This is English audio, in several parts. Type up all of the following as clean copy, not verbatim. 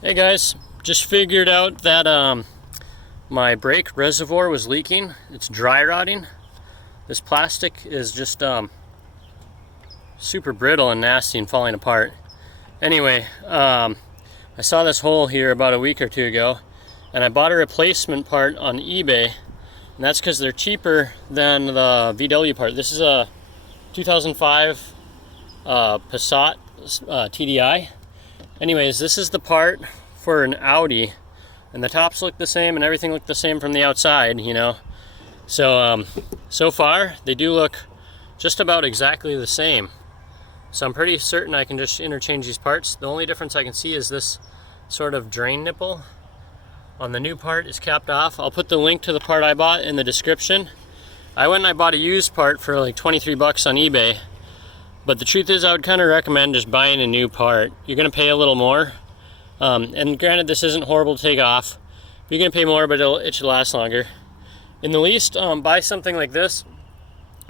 Hey guys, just figured out that my brake reservoir was leaking. It's dry rotting. This plastic is just super brittle and nasty and falling apart. Anyway, I saw this hole here about a week or two ago, and I bought a replacement part on eBay, and that's because they're cheaper than the VW part. This is a 2005 Passat TDI. Anyways, this is the part for an Audi, and the tops look the same and everything looked the same from the outside, you know. So so far they do look just about exactly the same. So I'm pretty certain I can just interchange these parts. The only difference I can see is this sort of drain nipple on the new part is capped off. I'll put the link to the part I bought in the description. I went and I bought a used part for like 23 bucks on eBay. But the truth is, I would kind of recommend just buying a new part. You're going to pay a little more. And granted, this isn't horrible to take off. You're going to pay more, but it should last longer. In the least, buy something like this.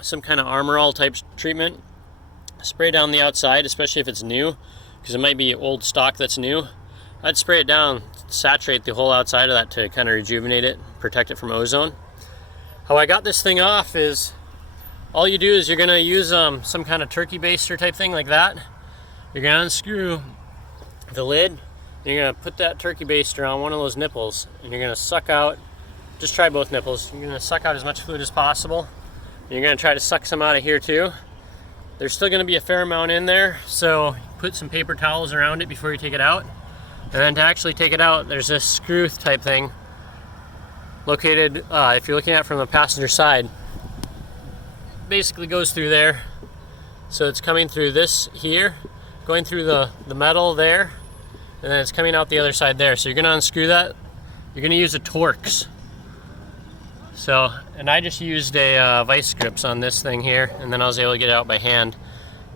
Some kind of Armor All type treatment. Spray down the outside, especially if it's new. Because it might be old stock that's new. I'd spray it down, saturate the whole outside of that to kind of rejuvenate it, protect it from ozone. How I got this thing off is, all you do is you're going to use some kind of turkey baster type thing like that. You're going to unscrew the lid, and you're going to put that turkey baster on one of those nipples, and you're going to suck out, just try both nipples, you're going to suck out as much fluid as possible. And you're going to try to suck some out of here too. There's still going to be a fair amount in there, so put some paper towels around it before you take it out. And then to actually take it out, there's this screw type thing located, if you're looking at it from the passenger side, basically goes through there. So it's coming through this here, going through the metal there, and then it's coming out the other side there. So you're going to unscrew that. You're going to use a Torx. So, and I just used a vice grips on this thing here, and then I was able to get it out by hand.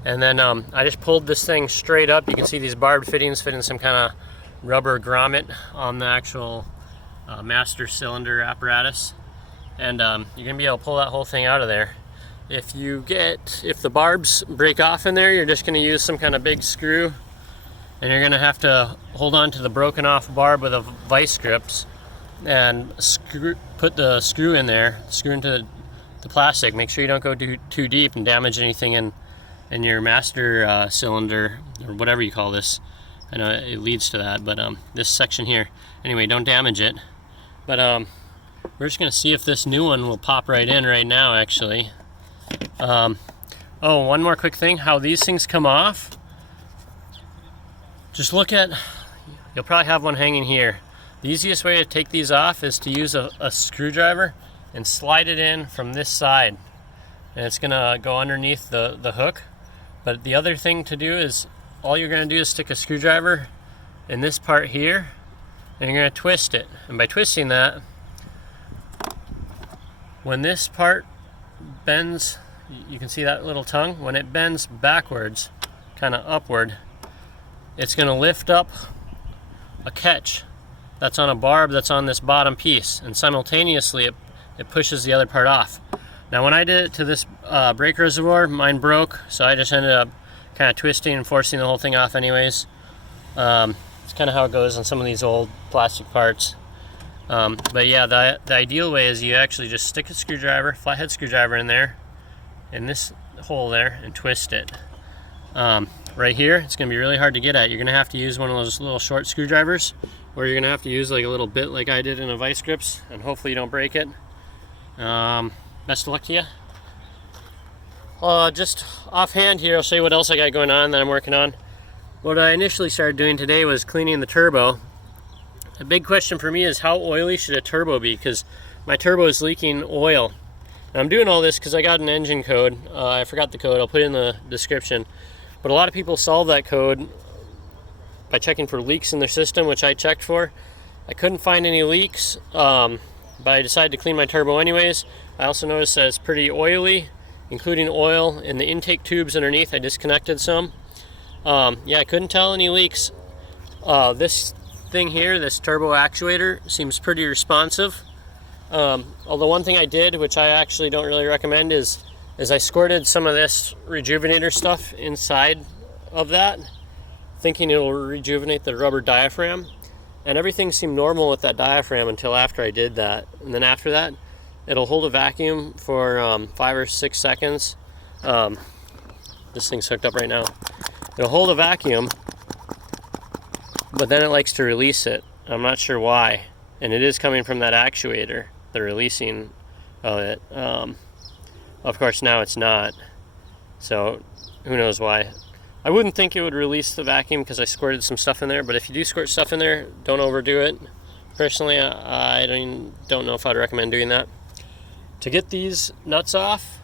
And then I just pulled this thing straight up. You can see these barbed fittings fit in some kind of rubber grommet on the actual master cylinder apparatus. And you're going to be able to pull that whole thing out of there. If the barbs break off in there, you're just going to use some kind of big screw, and you're going to have to hold on to the broken off barb with a vice grips and put the screw in there, screw into the plastic. Make sure you don't go too deep and damage anything in your master cylinder, or whatever you call this. I know it leads to that, but this section here, anyway, don't damage it. But we're just going to see if this new one will pop right in right now, actually. Oh, one more quick thing, how these things come off. Just look at, you'll probably have one hanging here. The easiest way to take these off is to use a screwdriver and slide it in from this side. And it's gonna go underneath the hook. But the other thing to do is, all you're gonna do is stick a screwdriver in this part here, and you're gonna twist it. And by twisting that, when this part bends, you can see that little tongue, when it bends backwards, kind of upward, it's going to lift up a catch that's on a barb that's on this bottom piece, and simultaneously it pushes the other part off. Now when I did it to this brake reservoir, mine broke, so I just ended up kind of twisting and forcing the whole thing off anyways. It's kind of how it goes on some of these old plastic parts. But yeah, the ideal way is you actually just stick a screwdriver, flathead screwdriver in there, in this hole there, and twist it. Right here, it's going to be really hard to get at. You're going to have to use one of those little short screwdrivers, or you're going to have to use like a little bit like I did in a vice grips, and hopefully you don't break it. Best of luck to you. Just offhand here, I'll show you what else I got going on that I'm working on. What I initially started doing today was cleaning the turbo. A big question for me is, how oily should a turbo be? Because my turbo is leaking oil. And I'm doing all this because I got an engine code. I forgot the code. I'll put it in the description. But a lot of people solve that code by checking for leaks in their system, which I checked for. I couldn't find any leaks, but I decided to clean my turbo anyways. I also noticed that it's pretty oily, including oil in the intake tubes underneath. I disconnected some. Yeah, I couldn't tell any leaks. This thing here, this turbo actuator, seems pretty responsive. Although one thing I did, which I actually don't really recommend, is I squirted some of this rejuvenator stuff inside of that, thinking it will rejuvenate the rubber diaphragm. And everything seemed normal with that diaphragm until after I did that. And then after that, it'll hold a vacuum for 5 or 6 seconds. This thing's hooked up right now. It'll hold a vacuum, but then it likes to release it. I'm not sure why. And it is coming from that actuator, the releasing of it. Of course, now it's not. So who knows why. I wouldn't think it would release the vacuum because I squirted some stuff in there, but if you do squirt stuff in there, don't overdo it. Personally, I don't know if I'd recommend doing that. To get these nuts off,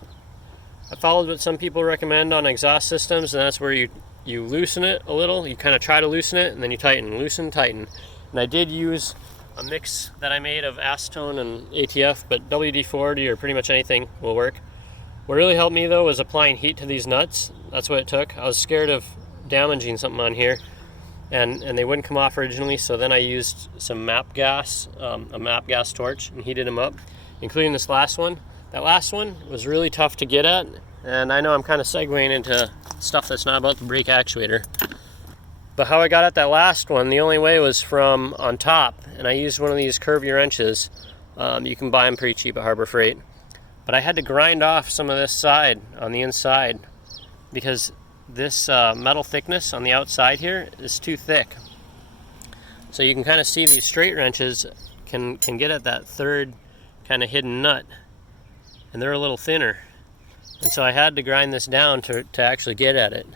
I followed what some people recommend on exhaust systems, and that's where you loosen it a little. You kind of try to loosen it, and then you tighten, loosen, tighten. And I did use a mix that I made of acetone and ATF, but WD-40 or pretty much anything will work. What really helped me though was applying heat to these nuts. That's what it took. I was scared of damaging something on here, and they wouldn't come off originally, so then I used some MAP gas, a MAP gas torch, and heated them up, including this last one. That last one was really tough to get at, and I know I'm kind of segueing into stuff that's not about the brake actuator. But how I got at that last one, the only way was from on top, and I used one of these curvy wrenches. You can buy them pretty cheap at Harbor Freight. But I had to grind off some of this side on the inside because this metal thickness on the outside here is too thick. So you can kind of see these straight wrenches can get at that third kind of hidden nut, and they're a little thinner. And so I had to grind this down to actually get at it.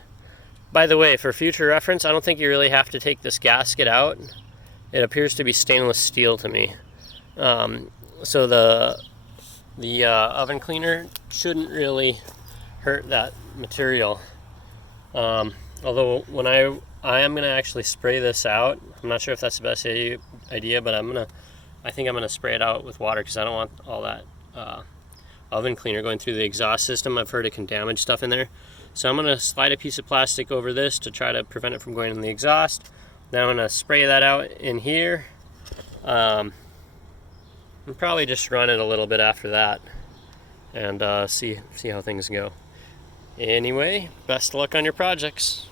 By the way, for future reference, I don't think you really have to take this gasket out. It appears to be stainless steel to me. So the oven cleaner shouldn't really hurt that material. Although when I am going to actually spray this out. I'm not sure if that's the best idea, but I think I'm going to spray it out with water because I don't want all that oven cleaner going through the exhaust system. I've heard it can damage stuff in there. So I'm going to slide a piece of plastic over this to try to prevent it from going in the exhaust. Then I'm going to spray that out in here. And probably just run it a little bit after that and see how things go. Anyway, best of luck on your projects.